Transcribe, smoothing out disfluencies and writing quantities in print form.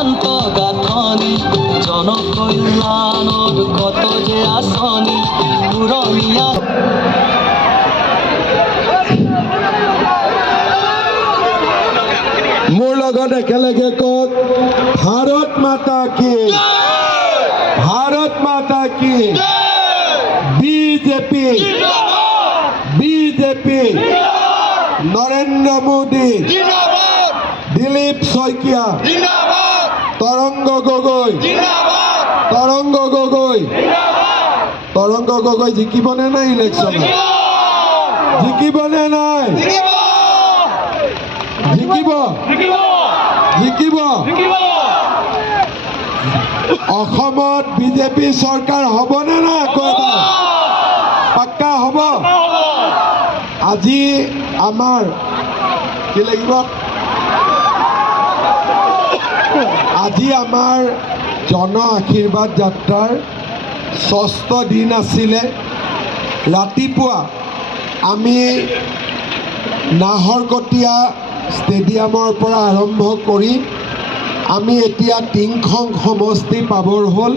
আন্তঃগাঁথনি জনকল্যাণত কত যে আঁচনি পুৰণীয়া মোৰ লগত একেলগে কওক ভাৰত মাতা কি ভাৰত মাতা কি বিজেপি বিজেপি নৰেন্দ্ৰ মোদী দিলীপ শইকীয়া তৰংগ গগৈ তৰংগ গগৈ তৰংগ গগৈ জিকিবনে নাই ইলেকশ্যনত জিকিবনে নাই জিকিব জিকিব অসমত বিজেপি চৰকাৰ হ'বনে নাই আকৌ এবাৰ পাক্কা হ'ব আজি আমাৰ কি লাগিব আজি আমাৰ জন আশীৰ্বাদ যাত্ৰাৰ ৬ষ্ঠ দিন আছিলে ৰাতিপুৱা আমি নাহৰকটীয়া ষ্টেডিয়ামৰ পৰা আৰম্ভ কৰি আমি এতিয়া টিংখং সমষ্টি পাবৰ হ'ল।